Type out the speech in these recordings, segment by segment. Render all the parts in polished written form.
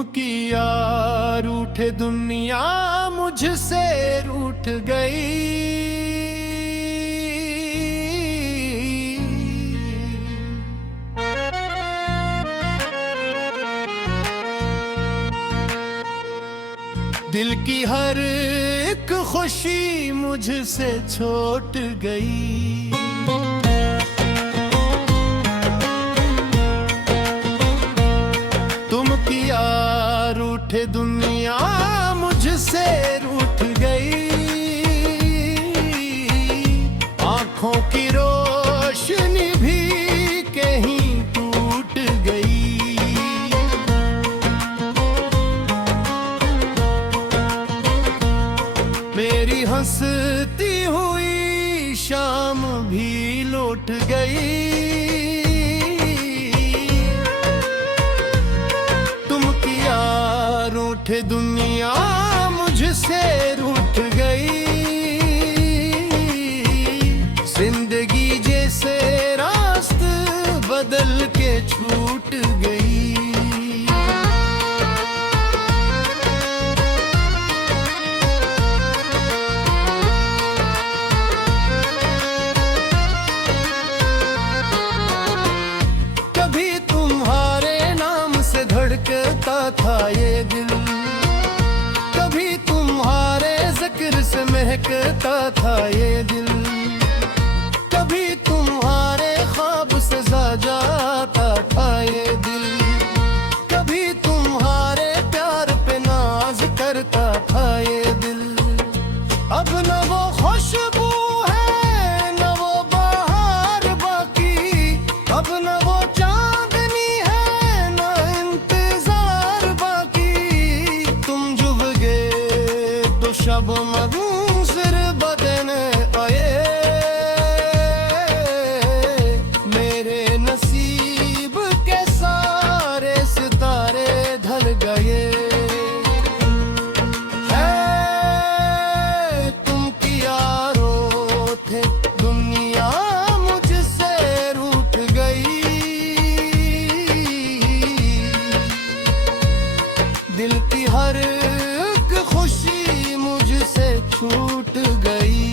तुमकी यार रूठे दुनिया मुझसे रूठ गई। दिल की हर एक खुशी मुझसे छूट गई। तुम किया रूठे दुनिया मुझसे रूठ गई। आंखों की रोशनी भी कहीं टूट गई। मेरी हंसती हुई शाम भी लौट गई। तुम किया रूठे दुनिया मुझसे रूठ गई। जिंदगी जैसे रास्ते बदल के छूट गई। धड़कता था ये दिल, कभी तुम्हारे जिक्र से महकता था ये दिल। कभी तुम्हारे ख्वाब से जाता था ये दिल। कभी तुम्हारे प्यार पे नाज करता था ये दिल। अब न वो खुशबू है न वो बहार बाकी। अब न वो शब मंज़िर बदने आए। मेरे नसीब के सारे सितारे ढल गए। तुम की यारों थे दुनिया मुझसे रूठ गई। दिल की हर खुशी मुझसे छूट गई।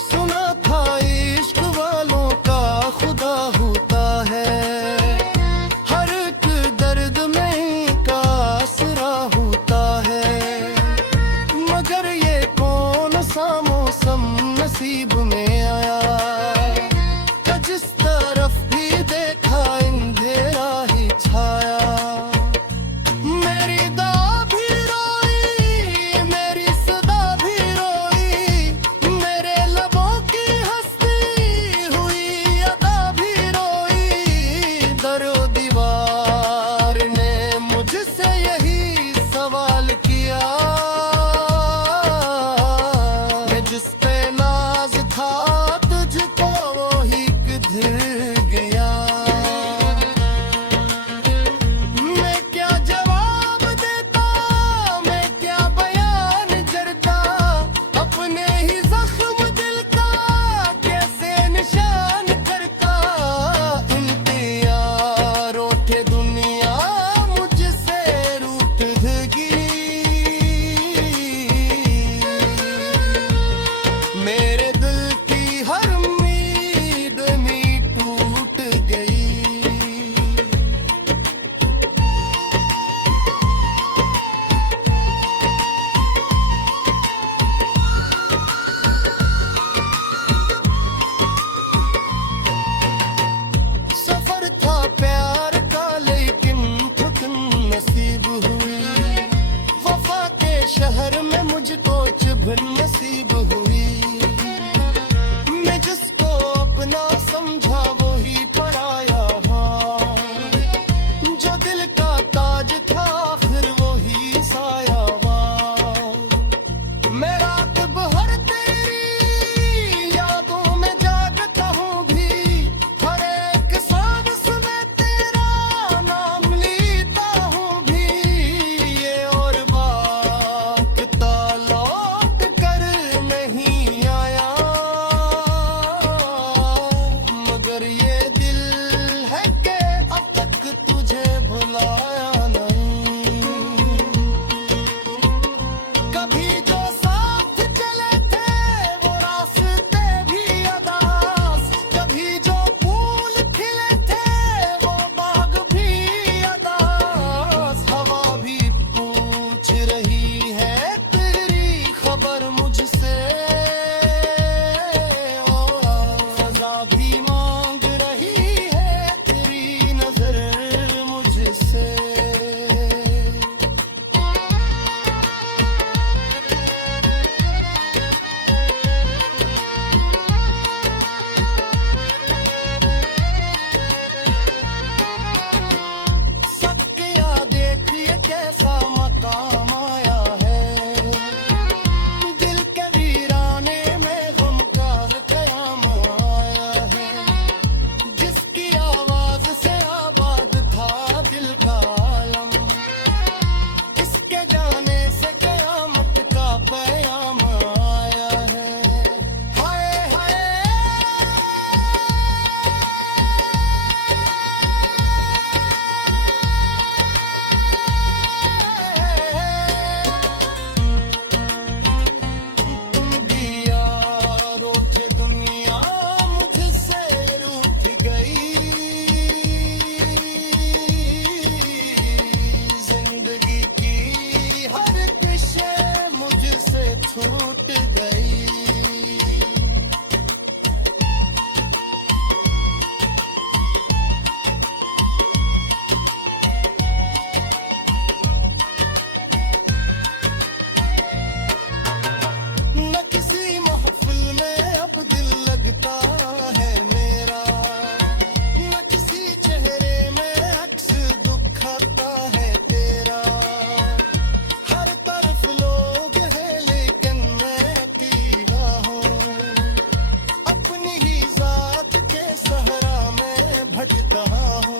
सुना था इश्क वालों का खुदा होता है। हर एक दर्द में ही का आसरा होता है। मगर ये कौन सा मौसम नसीब में आया कि जिस तरफ भी देखा अंधेरा ही छाया। मेरी दा भी रोई मेरी सदा भी रोई। मेरे लबों की हंसती हुई अदा भी रोई। रहा हूँ।